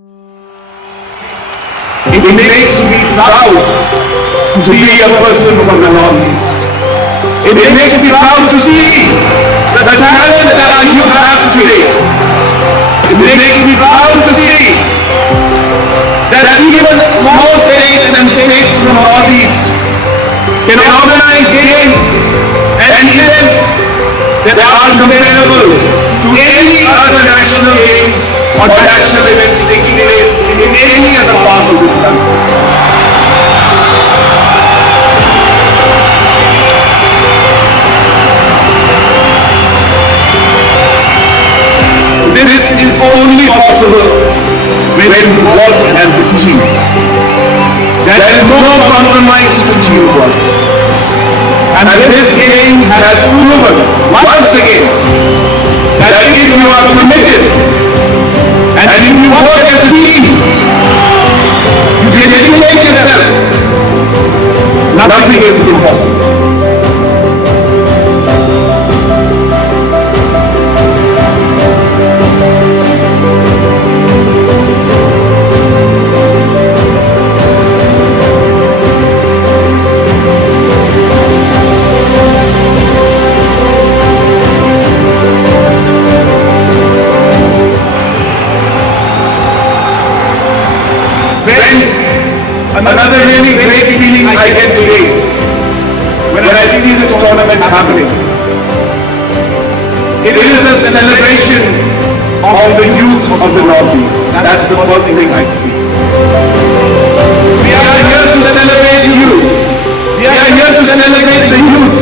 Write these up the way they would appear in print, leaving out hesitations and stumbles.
It makes me proud to be a person from the Northeast. It makes me proud to see the talent that our youth have today. It makes me proud to see that even small states and states from the Northeast can organize games and events that are comparable to any other national games or national events taking place in any other part of this country. This is only possible when we work as a team. There is no compromise to teamwork. And this game has proven once again that if you are committed and if you work as a team, you dedicate yourself, nothing is impossible. Another really great feeling I get today when I see this tournament happening. It is a celebration of the youth of the Northeast. That's the first thing I see. We are here to celebrate you. We are here to celebrate the youth.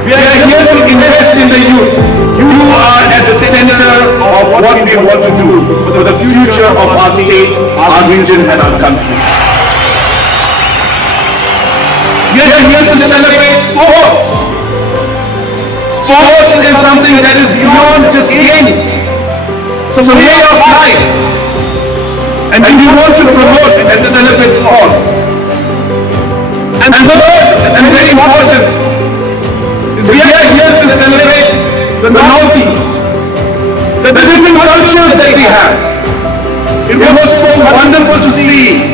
We are here to invest in the youth. You are at the center of what we want to do for the future of our state, our region and our country. We are here to celebrate sports. Sports is something that is beyond just games. It's a way of life. And we want to promote and celebrate sports. And third, and very important, is we are here to celebrate the Northeast. The different cultures that we have. It was so wonderful to see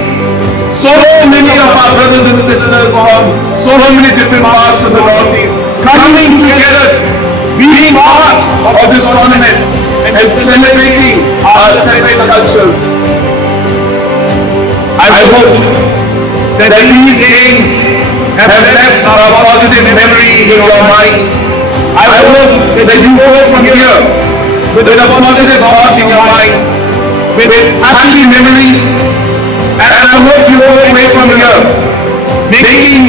so many of our brothers and sisters from so many different parts of the Northeast coming together, being part of this tournament and celebrating our separate cultures. I hope that these games have left a positive memory in your mind. I hope that you go from here with a positive thought in your mind, with happy memories. And I hope you go away from here making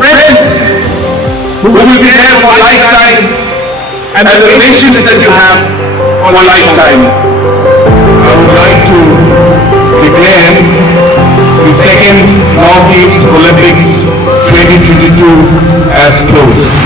friends who will be there for a lifetime and the relations that you have for a lifetime. I would like to declare the second Northeast Olympics 2022 as closed.